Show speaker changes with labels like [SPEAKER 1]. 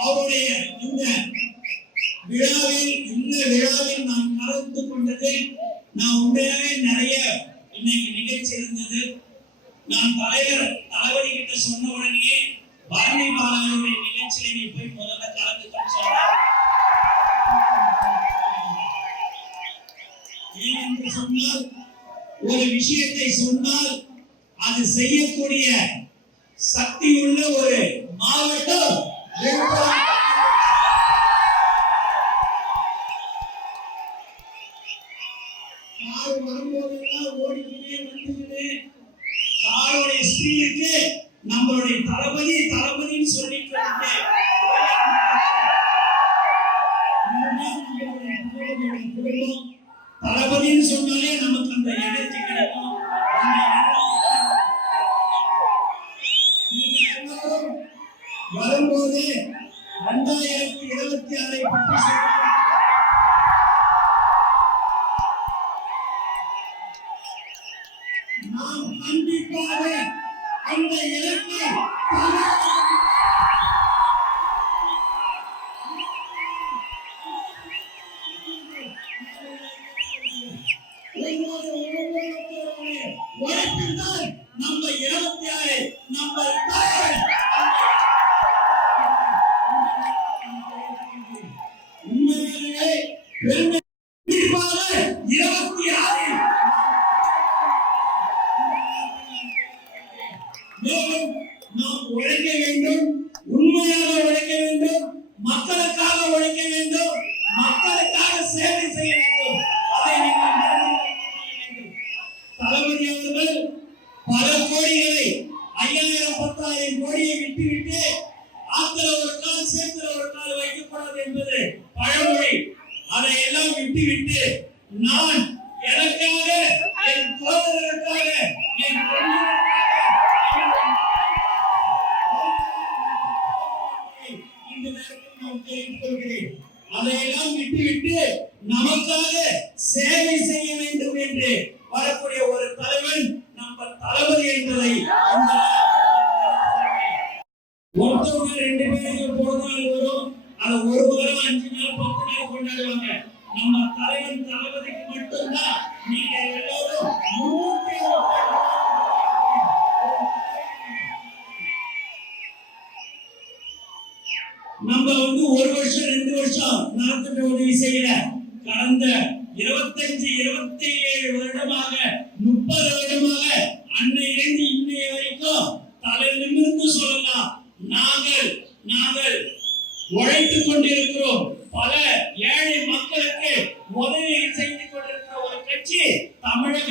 [SPEAKER 1] அவருடைய இந்த விழாவில் இந்த விழாவில் நாம் கலந்து கொண்டது நான் உண்மையாவே நிறைய இன்னைக்கு நிகழ்ச்சி இருந்தது. நான் தலைவர் தளபதி கிட்ட சொன்ன உடனே பரணி பாலாவுடைய நிகழ்ச்சியில நீ போய் முதல்ல கலந்துக்கன்னு சொன்னார். ஏன் என்று சொன்னால் ஒரு விஷயத்தை சொன்னால் அது செய்யக்கூடிய சக்தி உள்ள ஒரு மாவட்டம் கார் வரும்போதெல்லாம் ஓடிக்கிட்டே வந்துக்கிட்டே காரோடைய ஸ்பீடுக்கு நம்மளுடைய தளபதி தளபதின்னு சொல்லி வந்து குடும்பம் தளபதினு சொன்னாலே நமக்கு அந்த எனர்ஜி கிடைக்கும். வரும்போது இரண்டாயிரத்தி இருபத்தி ஆறை பற்றி நாம் கண்டிப்பாக அந்த இலக்கை உழைப்பில்தான் நம்ம இருபத்தி ஆறு நம்ம தலைவர் பெருமை இருபத்தி ஆறு மேலும் நாம் உழைக்க வேண்டும். எல்லாம் விட்டுவிட்டு நான் எனக்காக என் சோதரருக்காக என் இந்த நேரத்தில் நான் தெரிவித்துக் கொள்கிறேன். அதையெல்லாம் விட்டுவிட்டு நமக்காக சேவை செய்ய வேண்டும் என்று வரக்கூடிய ஒரு தலைவன் நம்ம தளபதி என்பதை ஒருத்தவங்க ரெண்டு பேர் நம்ம வந்து ஒரு வருஷம் ரெண்டு வருஷம் நலத்திட்ட உதவி செய்யல. கடந்த இருபத்தஞ்சு இருபத்தி ஏழு வருடமாக முப்பது வருடமாக அன்னையிலிருந்து இன்னைய வரைக்கும் தலை நிமிர்ந்து சொல்லலாம். நாங்கள் நாங்கள் உழைத்துக் கொண்டிருக்கிறோம். பல ஏழை மக்களுக்கு உதவிகள் செய்து கொண்டிருக்கிற ஒரு கட்சி தமிழக